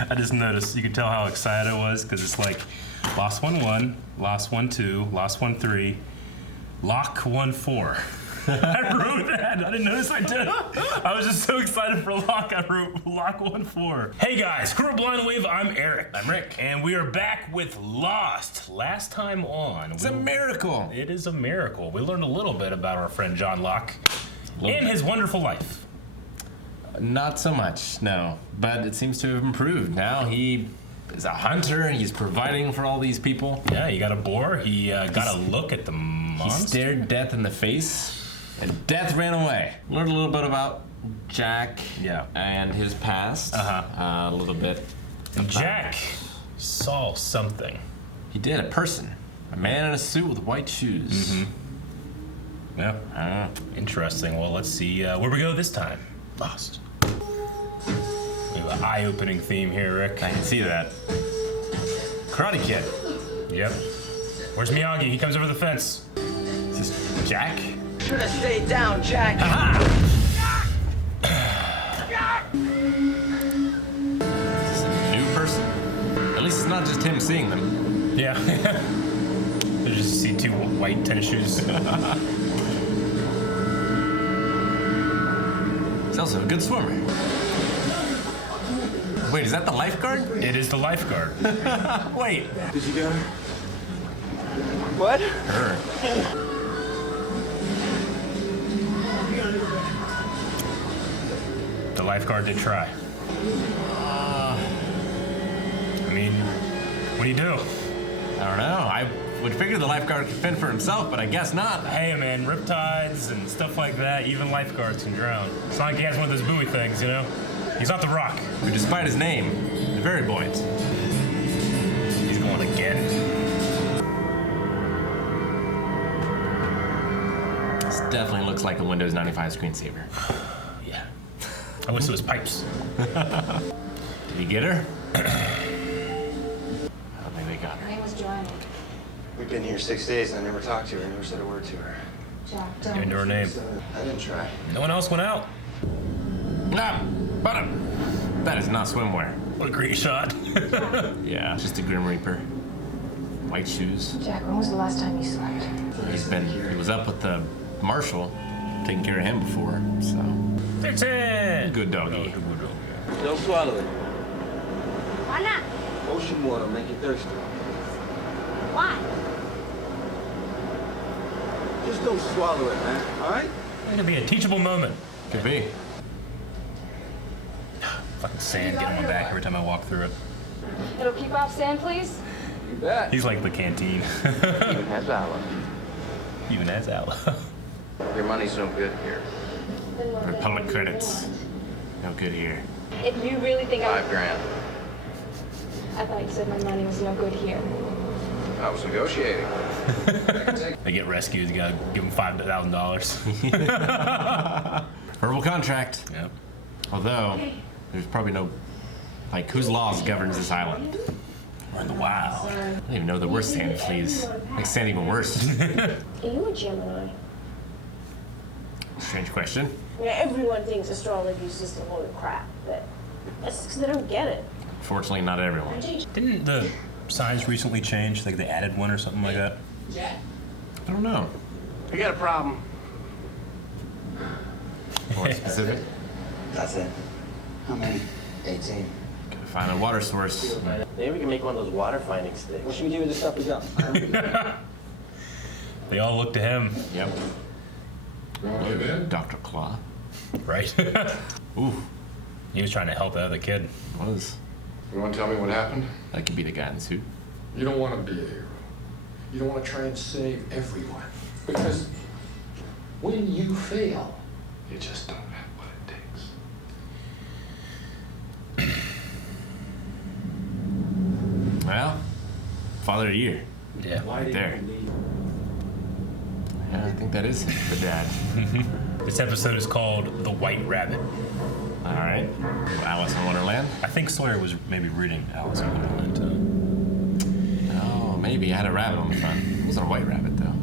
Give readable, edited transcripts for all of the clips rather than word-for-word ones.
I just noticed, you could tell how excited I was, because it's like, lost 1-1, lost 1-2, lost 1-3, lock 1-4. I wrote that. I didn't notice I did. I was just so excited for lock, I wrote lock 1-4. Hey guys, Crew Blind Wave, I'm Eric. I'm Rick. And we are back with Lost. Last time on. It's a miracle. It is a miracle. We learned a little bit about our friend John Locke and his wonderful life. Not so much, no. But it seems to have improved. Now he is a hunter and he's providing for all these people. Yeah, he got a boar. He got a look at the monster. He stared death in the face and death ran away. Learned a little bit about Jack and his past. A little bit. And Jack saw something. He did, a person. A man in a suit with white shoes. Mm-hmm. Yeah. Interesting. Well, let's see where we go this time. Lost. We have an eye-opening theme here, Rick. I can see that. Karate Kid. Yep. Where's Miyagi? He comes over the fence. Is this Jack? Should have stayed down, Jack. Is this a new person? At least it's not just him seeing them. Yeah. You just see two white tennis shoes. He's also a good swimmer. Wait, is that the lifeguard? It is the lifeguard. Wait. Did you get her? What? Her. The lifeguard did try. I mean, what do you do? I don't know. I would figure the lifeguard could fend for himself, but I guess not. Hey man, riptides and stuff like that, even lifeguards can drown. It's not like he has one of those buoy things, you know? He's not the Rock. But despite his name, he's very buoyant. He's going again. This definitely looks like a Windows 95 screensaver. Yeah. I wish it was pipes. Did he get her? I don't think they got her. My name was Joanna. We've been here 6 days and I never talked to her, never said a word to her. Jack, don't. Into her name. I didn't try. No one else went out. Nah, but that is not swimwear. What a great shot. Yeah, just a Grim Reaper. White shoes. Jack, when was the last time you slept? He was up with the marshal, taking care of him before, so. Fix it! Good doggy. Don't swallow it. Why not? Ocean water make you thirsty. Why? Just don't swallow it, man. All right? It's gonna be a teachable moment. Could be. Fucking sand getting on my back every time I walk through it. It'll keep off sand, please? You bet. He's like the canteen. Even has aloe. Even has aloe. Your money's no good here. Republic credits. No good here. If you really think $5 grand. I thought you said my money was no good here. I was negotiating. They get rescued, you gotta give them $5,000. Verbal contract. Yep. Although, there's probably no, like, whose laws governs this island? We're in the wild. I don't even know that we're sand fleas. Makes sand even worse. Are you a Gemini? Strange question. Yeah, everyone thinks astrology's just a load of crap, but that's because they don't get it. Fortunately, not everyone. Didn't the signs recently change? Like they added one or something like that? I don't know. We got a problem. More specific. That's it. How many? 18. Gotta find a water source. Maybe we can make one of those water finding sticks. What should we do with the stuff we got? They all look to him, Yep. Dr. Claw. right? Ooh, He was trying to help the other kid. was. You want to tell me what happened? That could be the guy in the suit. You don't want to be a hero. You don't want to try and save everyone. Because when you fail, you just don't have what it takes. Well, Father of the Year. Yeah. Right there. Yeah, I think that is the dad. This episode is called The White Rabbit. All right. Alice in Wonderland. I think Sawyer was maybe reading Alice in Wonderland. Oh, maybe. I had a rabbit on the front. It wasn't a white rabbit, though.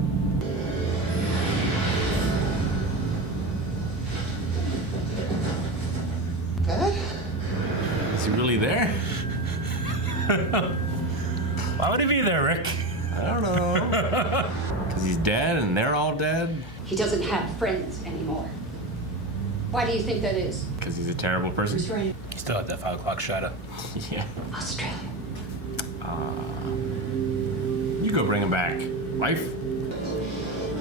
Dad? Is he really there? Why would he be there, Rick? I don't know. Because he's dead and they're all dead? He doesn't have friends anymore. Why do you think that is? Because he's a terrible person. He still had that 5 o'clock shadow. Yeah. Australia. You go bring him back. Wife?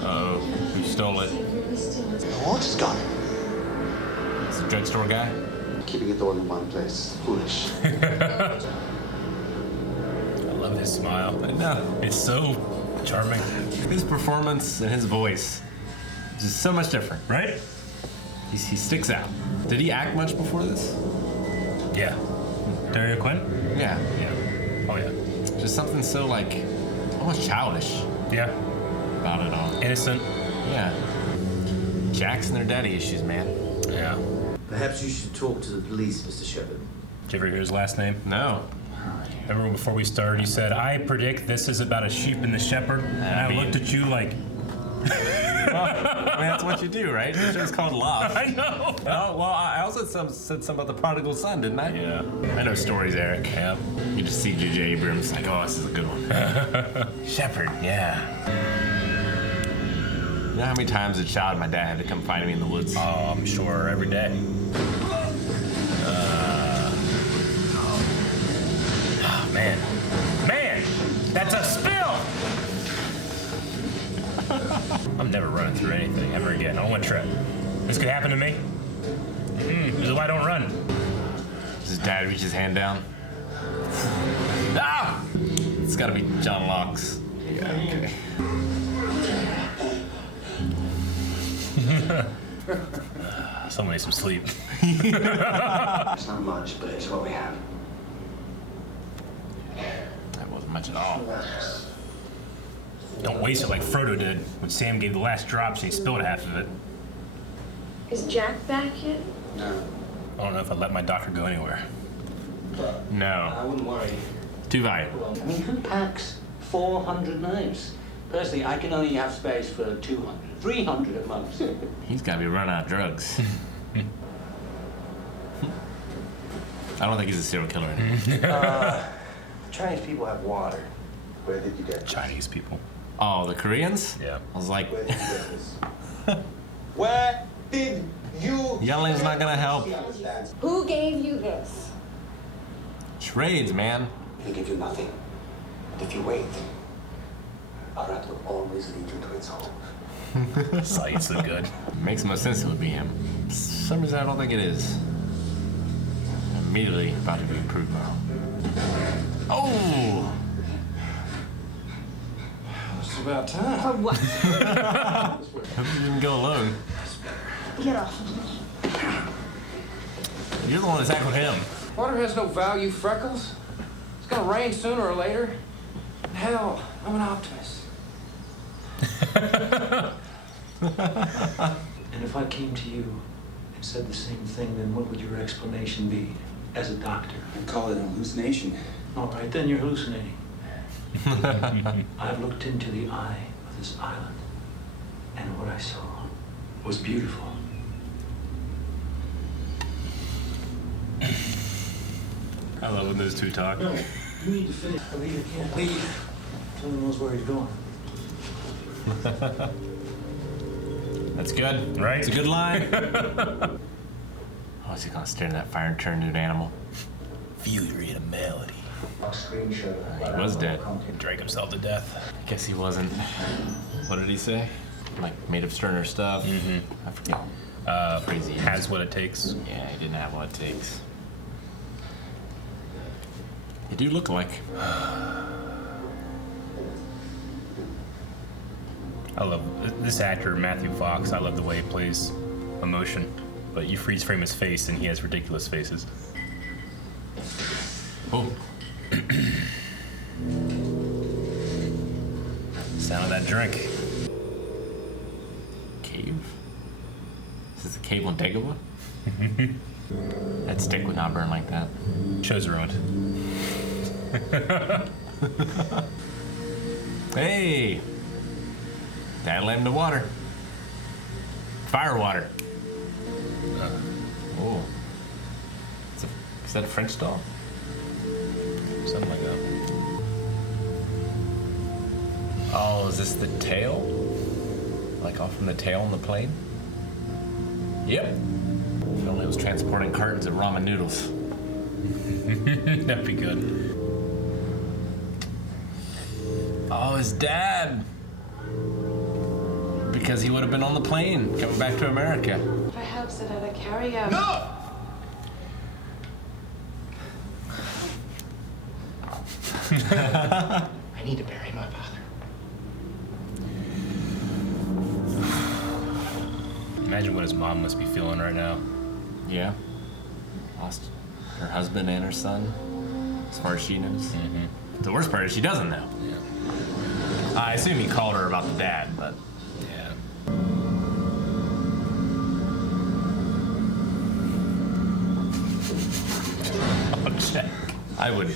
Uh-oh. Who stole it? The watch is gone. It's the drugstore guy? Keeping it all in one place. Foolish. I love his smile. I know. It's so charming. His performance and his voice is just so much different. Right? He sticks out. Did he act much before this? Yeah. Dario Quinn? Yeah. Yeah. Oh, yeah. Just something so, like, almost childish Yeah. about it all. Innocent. Yeah. Jack's and their daddy issues, man. Yeah. Perhaps you should talk to the police, Mr. Shepard. Did you ever hear his last name? No. Remember before we started, he said, I predict this is about a sheep and the shepherd. And I looked at you like... Well, I mean, that's what you do, right? The show's called Love. I know. Well, I also said something about the prodigal son, didn't I? Yeah. I know stories, Eric. Yeah. You just see J.J. Abrams like, oh, this is a good one. Shepherd, yeah. You know how many times as a child my dad had to come find me in the woods? Oh, I'm sure every day. Oh, man. Man! That's a spill! I'm never running through anything ever again. On one trip. This could happen to me. This is why I don't run. Does his dad reach his hand down? Ah! It's gotta be John Locke's. Yeah, okay. Someone needs some sleep. It's not much, but it's what we have. That wasn't much at all. Don't waste it like Frodo did when Sam gave the last drops and he spilled half of it. Is Jack back yet? No. I don't know if I'd let my doctor go anywhere. No. I wouldn't worry. Too valuable. I mean, who packs 400 knives? Personally, I can only have space for 200, 300 at most. He's gotta be running out of drugs. I don't think he's a serial killer anymore. Chinese people have water. Where did you get this? Chinese people. Oh, the Koreans? Yeah. I was like, Where did you get this? Where did you... yelling's not gonna help. Who gave you this? Charades, man. He'll give you nothing. But if you wait, a rat will always lead you to its hole. Science so good. Makes most sense it would be him. For some reason, I don't think it is. Immediately about to be proved wrong. Oh! It's about time. For what? Hope you didn't go alone. Get off. You're the one that tackled him. Water has no value, Freckles. It's gonna rain sooner or later. Hell, I'm an optimist. And if I came to you and said the same thing, then what would your explanation be as a doctor? I'd call it an hallucination. All right, then you're hallucinating. I've looked into the eye of this island, and what I saw was beautiful. I love when those two talk. No, you need to finish. I leave, can't leave. Someone knows where he's going. That's good. Right? It's a good line. Oh, is he gonna stare into that fire and turn into an animal? Fury in a melody. He was dead. He drank himself to death. I guess he wasn't. What did he say? Like made of sterner stuff. I forget. Crazy. Has what it takes. Yeah, he didn't have what it takes. You do look like. I love this actor, Matthew Fox. I love the way he plays emotion. But you freeze frame his face and he has ridiculous faces. Oh. Sound of that drink. Cave? Is this a cave on Dagobah? That stick would not burn like that. Show's ruined. Hey! Dad led him to water. Fire water. Oh. Is that a French doll? Something like Oh, is this the tail? Like off from the tail on the plane? Yep. If only it was transporting cartons of ramen noodles. That'd be good. Oh, his dad. Because he would have been on the plane coming back to America. Perhaps it had a carry-out. No! I need to bury my father. Imagine what his mom must be feeling right now. Yeah. Lost her husband and her son, as far as she knows. Mm-hmm. The worst part is she doesn't know. Yeah. I assume he called her about the dad, but Yeah. I'll check. I would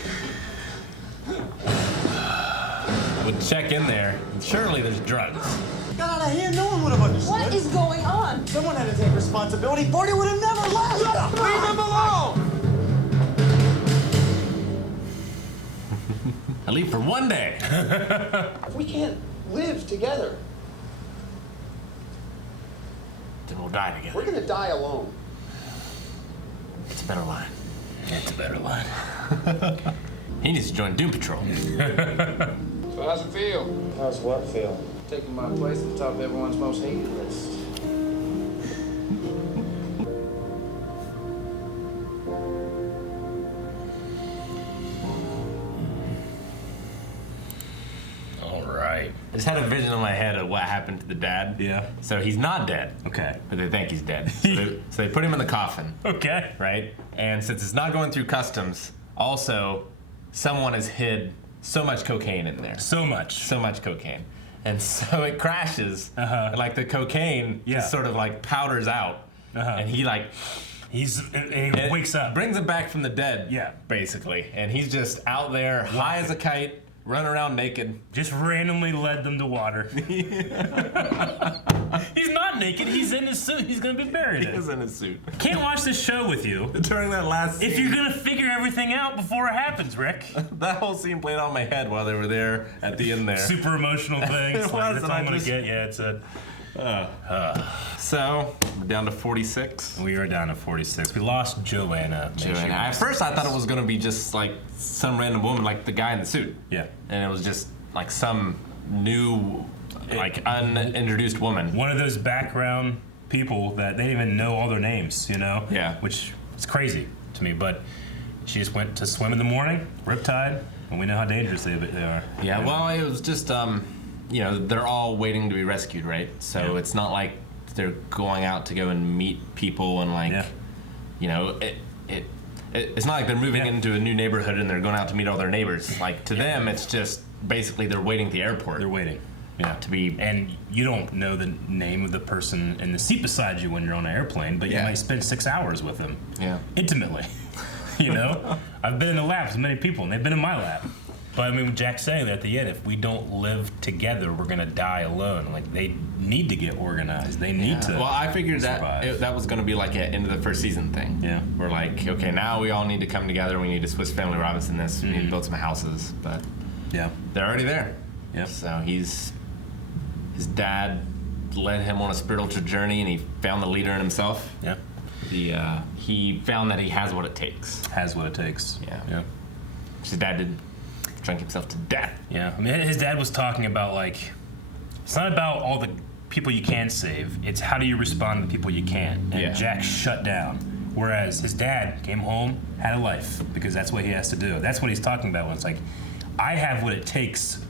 check in there. Surely there's drugs. Got out of hand, no one would have understood. What is going on? Someone had to take responsibility. 40 would have never left. Leave him alone. I leave for one day. If we can't live together, Then we'll die together. we're gonna die alone. It's a better line. It's a better line. He needs to join Doom Patrol. So how's it feel? How's what feel? Taking my place at the top of everyone's most hated list. All right. I just had a vision in my head of what happened to the dad. Yeah. So he's not dead. Okay. But they think he's dead. So they put him in the coffin, Okay. right? And since it's not going through customs, also, someone has hid so much cocaine in there. So much. So much cocaine. And so it crashes. And like the cocaine Yeah. just sort of like powders out. And he like And he wakes up. brings him back from the dead. Yeah. Basically. And he's just out there high as a kite, running around naked. Just randomly led them to water. He's not naked. He's in his suit. He's gonna be buried. He is in his suit. Can't watch this show with you During that last scene. if you're gonna figure everything out before it happens, Rick. That whole scene played out in my head while they were there at the end there. Super emotional thing. It's It like, was, that's and all I I'm gonna just- get. Yeah, it's a. So, we're down to 46. We are down to 46. We lost Joanna. Joanna. At first, I thought it was going to be just like some random woman, like the guy in the suit. Yeah. And it was just like some new, like unintroduced woman. One of those background people that they didn't even know all their names, you know? Yeah. Which is crazy to me, but she just went to swim in the morning, riptide, and we know how dangerous they are. Yeah, well, it was just, you know, they're all waiting to be rescued, right? So Yeah. it's not like they're going out to go and meet people and like, Yeah. you know, it's not like they're moving Yeah. into a new neighborhood and they're going out to meet all their neighbors. Like to them, it's just basically they're waiting at the airport. They're waiting. Yeah. To be, And you don't know the name of the person in the seat beside you when you're on an airplane, but you Yeah. might spend 6 hours with them. Yeah. Intimately. You know? I've been in the lab with many people, and they've been in my lab. But I mean, Jack's saying that at the end, if we don't live together, we're gonna die alone. Like they need to get organized. They need to. Well, I figured survive. that was going to be like an end of the first season thing. Yeah. We're like, okay, now we all need to come together. We need to Swiss Family Robinson this. We need to build some houses. But Yeah. they're already there. Yep. So his dad led him on a spiritual journey, and he found the leader in himself. Yeah. He found that he has what it takes. Has what it takes. Yeah. Yeah. His dad did drink himself to death. Yeah. I mean, his dad was talking about like, it's not about all the people you can save. It's how do you respond to the people you can't. And Yeah. Jack shut down. Whereas his dad came home, had a life, because that's what he has to do. That's what he's talking about when it's like, I have what it takes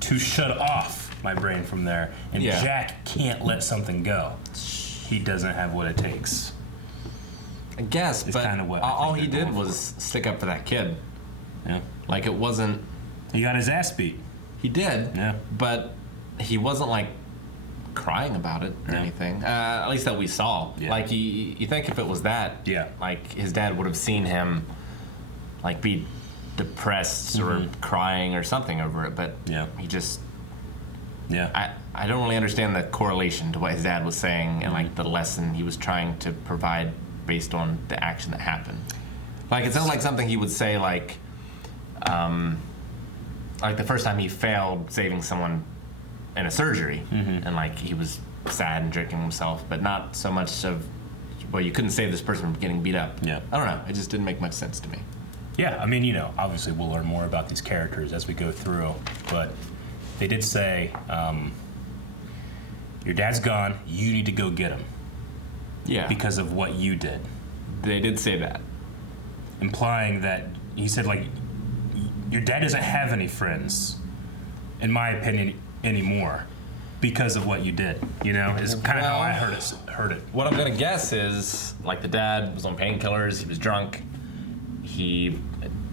to shut off my brain from there. And Yeah. Jack can't let something go. He doesn't have what it takes. I guess, It's but kinda what I all think he they're did going was stick up for that kid. Yeah. Like it wasn't. He got his ass beat. He did. Yeah. But he wasn't like crying about it or Yeah. anything. At least that we saw. Yeah. Like you think if it was that, Yeah. like his dad would have seen him like be depressed or crying or something over it. But Yeah. he just. Yeah. I don't really understand the correlation to what his dad was saying and like the lesson he was trying to provide based on the action that happened. Like it sounds like something he would say like the first time he failed saving someone in a surgery, and like he was sad and drinking himself, but not so much of, well, you couldn't save this person from getting beat up. Yeah. I don't know. It just didn't make much sense to me. Yeah, I mean, obviously we'll learn more about these characters as we go through, but they did say, your dad's gone, you need to go get him. Yeah. Because of what you did. They did say that. Implying that, he said, like, your dad doesn't have any friends, in my opinion, anymore, because of what you did, is kind of how I heard it. What I'm gonna guess is, like, the dad was on painkillers, he was drunk, he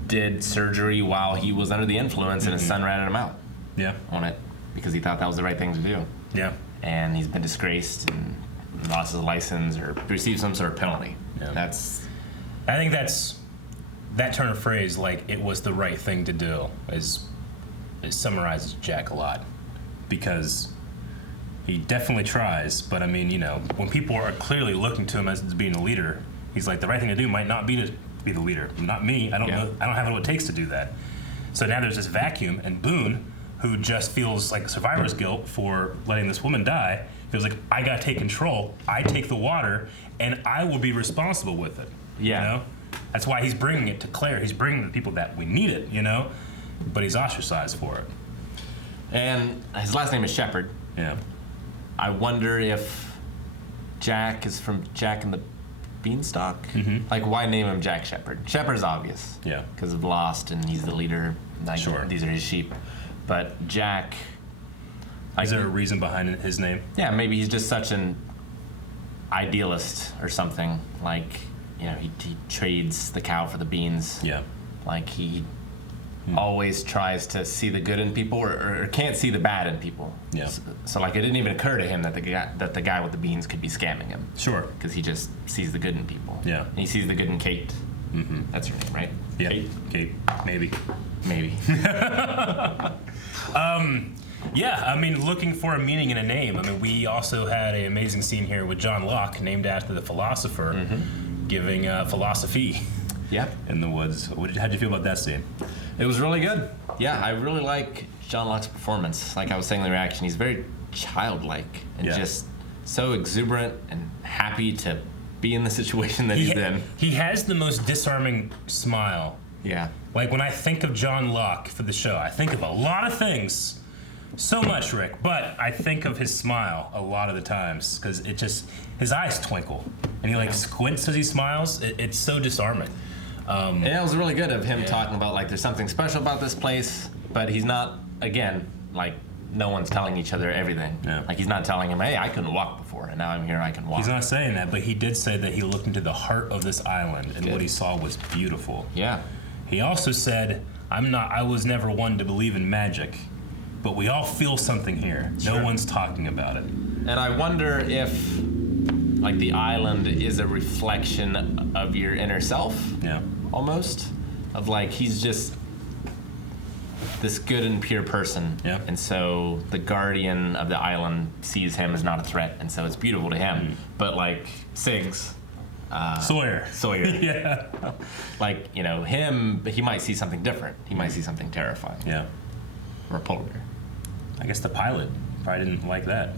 did surgery while he was under the influence, and his son ratted him out. Yeah. On it, because he thought that was the right thing to do. Yeah. And he's been disgraced and lost his license or received some sort of penalty. Yeah. I think that turn of phrase, like, it was the right thing to do, it summarizes Jack a lot, because he definitely tries, but I mean, when people are clearly looking to him as being a leader, he's like, the right thing to do might not be to be the leader. Not me. I don't know. I don't have what it takes to do that. So now there's this vacuum, and Boone, who just feels like survivor's guilt for letting this woman die, feels like, I gotta take control. I take the water, and I will be responsible with it. Yeah. That's why he's bringing it to Claire. He's bringing the people that we need it. But he's ostracized for it. And his last name is Shepherd. Yeah. I wonder if Jack is from Jack and the Beanstalk. Like, why name him Jack Shepherd? Shepherd's obvious. Yeah. Because of Lost, and he's the leader. Like, sure. These are his sheep. But Jack. Is there a reason behind his name? Yeah, maybe he's just such an idealist or something. Like, he trades the cow for the beans. Yeah. Like, he always tries to see the good in people, or can't see the bad in people. Yeah. So like, it didn't even occur to him that the guy with the beans could be scamming him. Sure. Because he just sees the good in people. Yeah. And he sees the good in Kate. That's her name, right? Yeah. Kate. Maybe. Yeah, I mean, looking for a meaning in a name. I mean, we also had an amazing scene here with John Locke, named after the philosopher, giving philosophy. Yeah. In the woods. How'd you feel about that scene? It was really good. Yeah, I really like John Locke's performance. Like I was saying in the reaction, he's very childlike and just so exuberant and happy to be in the situation that he's in. He has the most disarming smile. Yeah. Like, when I think of John Locke for the show, I think of a lot of things. So much, Rick, but I think of his smile a lot of the times, because his eyes twinkle, and he squints as he smiles. It's so disarming. Yeah, it was really good of him talking about, like, there's something special about this place, but he's not, again, like, no one's telling each other everything. Yeah. Like, he's not telling him, hey, I couldn't walk before, and now I'm here, I can walk. He's not saying that, but he did say that he looked into the heart of this island, and what he saw was beautiful. Yeah. He also said, I was never one to believe in magic, but we all feel something here. Sure. No one's talking about it. And I wonder if, like, the island is a reflection of your inner self. Yeah. Almost. Of, like, he's just this good and pure person. Yeah. And so the guardian of the island sees him as not a threat, and so it's beautiful to him. But, like, Siggs. Sawyer. Yeah. Like, him, he might see something different. He might see something terrifying. Yeah. Or a polar bear. I guess the pilot probably didn't like that.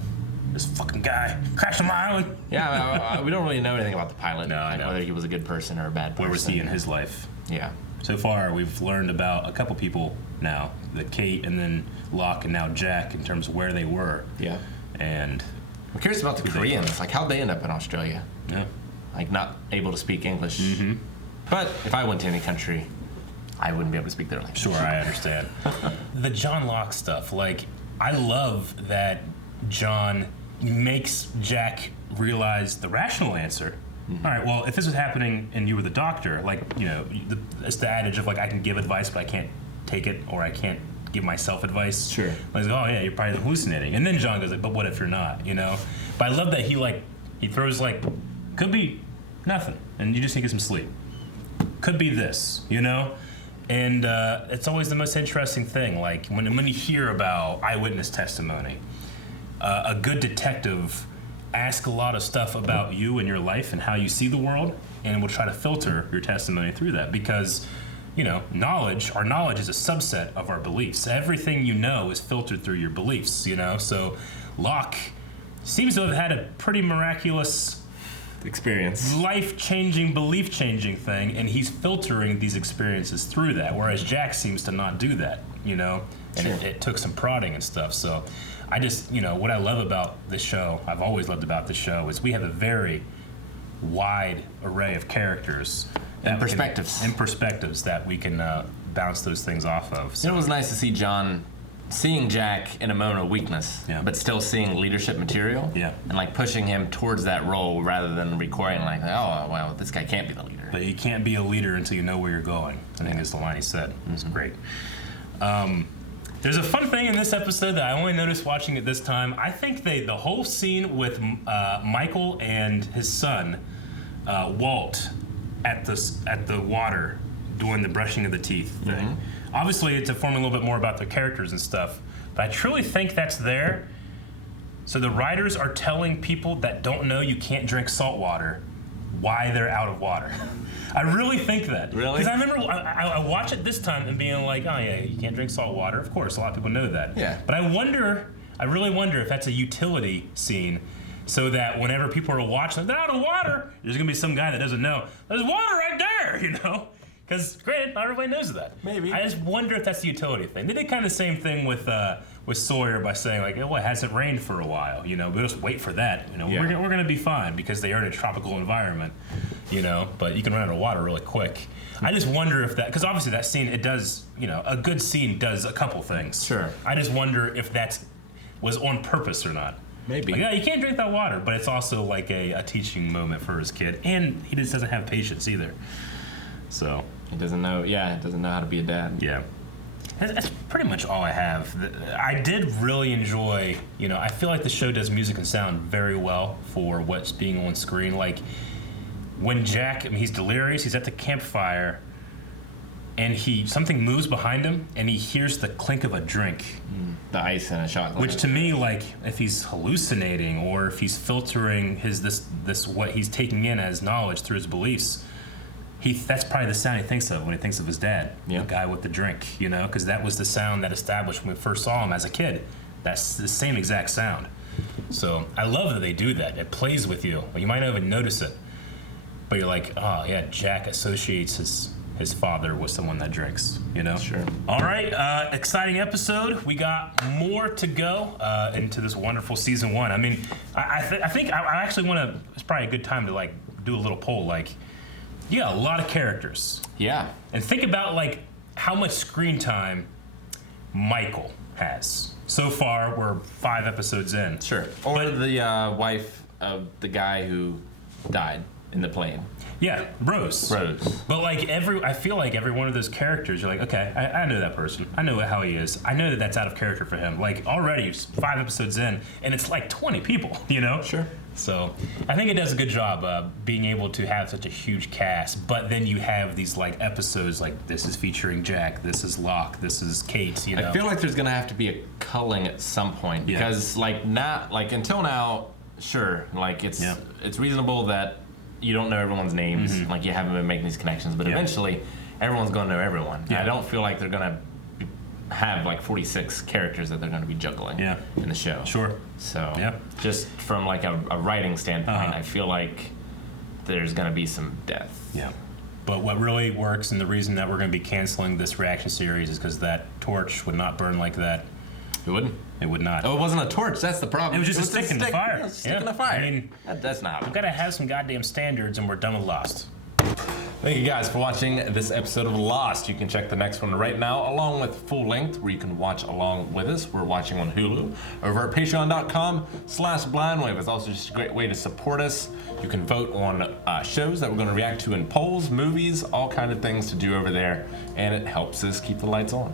This fucking guy crashed on my island. Yeah, we don't really know anything about the pilot. No, I know. Whether he was a good person or a bad person. Where was he in his life? Yeah. So far, we've learned about a couple people now. The Kate, and then Locke, and now Jack, in terms of where they were. Yeah. And I'm curious about the Koreans. Like, how'd they end up in Australia? Yeah. Like, not able to speak English. But if I went to any country, I wouldn't be able to speak their language. Sure, I understand. The John Locke stuff, like, I love that John makes Jack realize the rational answer. All right, well, if this was happening and you were the doctor, like, it's the adage of, like, I can give advice, but I can't take it, or I can't give myself advice. Sure. Like, oh, yeah, you're probably hallucinating. And then John goes, like, but what if you're not, But I love that he throws, like, could be nothing, and you just need to get some sleep. Could be this, And it's always the most interesting thing. Like, when you hear about eyewitness testimony, a good detective asks a lot of stuff about you and your life and how you see the world, and will try to filter your testimony through that. Because, knowledge, our knowledge is a subset of our beliefs. Everything you know is filtered through your beliefs, So Locke seems to have had a pretty miraculous experience, life-changing, belief-changing thing, and he's filtering these experiences through that, whereas Jack seems to not do that, And Sure. it took some prodding and stuff. So I just, what I love about this show, I've always loved about this show, is we have a very wide array of characters and perspectives that we can bounce those things off of. So. It was nice to see John seeing Jack in a moment of weakness, but still seeing leadership material, and like pushing him towards that role rather than recording like, oh well, this guy can't be the leader. But you can't be a leader until you know where you're going. I think is the line he said. It was great. There's a fun thing in this episode that I only noticed watching it this time. I think the whole scene with Michael and his son, Walt, at the water doing the brushing of the teeth thing. Obviously, it's informing a little bit more about the characters and stuff, but I truly think that's there. So the writers are telling people that don't know you can't drink salt water why they're out of water. I really think that. Really? Because I remember I watched it this time and being like, oh yeah, you can't drink salt water. Of course, a lot of people know that. Yeah. But I really wonder if that's a utility scene, so that whenever people are watching, they're out of water, there's gonna be some guy that doesn't know, there's water right there, Because granted, not everybody knows that. Maybe. I just wonder if that's the utility thing. They did kind of the same thing with Sawyer by saying like, oh, it hasn't rained for a while. We'll just wait for that. We're gonna be fine because they are in a tropical environment. But you can run out of water really quick. I just wonder if that, because obviously that scene, it does, a good scene does a couple things. Sure. I just wonder if that was on purpose or not. Maybe. Like, yeah, you can't drink that water, but it's also like a teaching moment for his kid, and he just doesn't have patience either. So. He doesn't know. Yeah, he doesn't know how to be a dad. Yeah. That's pretty much all I have. I did really enjoy, I feel like the show does music and sound very well for what's being on screen. Like, when Jack, he's delirious, he's at the campfire, and something moves behind him, and he hears the clink of a drink. The ice in a shot glass. Which to me, like, if he's hallucinating or if he's filtering this what he's taking in as knowledge through his beliefs, that's probably the sound he thinks of when he thinks of his dad, the guy with the drink, because that was the sound that established when we first saw him as a kid. That's the same exact sound. So I love that they do that. It plays with you. You might not even notice it, but you're like, oh yeah, Jack associates his father was someone that drinks, Sure. All right, exciting episode. We got more to go into this wonderful season 1. I mean, I think I actually want to. It's probably a good time to like do a little poll. Like, a lot of characters. Yeah. And think about like how much screen time Michael has. So far, we're 5 episodes in. Sure. Or the wife of the guy who died in the plane. Yeah, Rose. But like I feel like every one of those characters, you're like, okay, I know that person. I know how he is. I know that that's out of character for him. Like already 5 episodes in, and it's like 20 people, Sure. So I think it does a good job being able to have such a huge cast, but then you have these like episodes like this is featuring Jack, this is Locke, this is Kate, I feel like there's gonna have to be a culling at some point because until now, sure, like it's reasonable that you don't know everyone's names, like you haven't been making these connections, but eventually everyone's gonna know everyone. I don't feel like they're gonna have like 46 characters that they're going to be juggling in the show. Sure. So just from like a writing standpoint, I feel like there's going to be some death. Yeah. But what really works, and the reason that we're going to be canceling this reaction series, is because that torch would not burn like that. It wouldn't? It would not. Oh, it wasn't a torch. That's the problem. It was just a stick in the fire. Yeah, stick in the fire. I mean, that's not. We've got to have some goddamn standards, and we're done with Lost. Thank you guys for watching this episode of Lost. You can check the next one right now, along with full length, where you can watch along with us. We're watching on Hulu over at patreon.com/blindwave. It's also just a great way to support us. You can vote on shows that we're going to react to in polls, movies, all kind of things to do over there, and it helps us keep the lights on.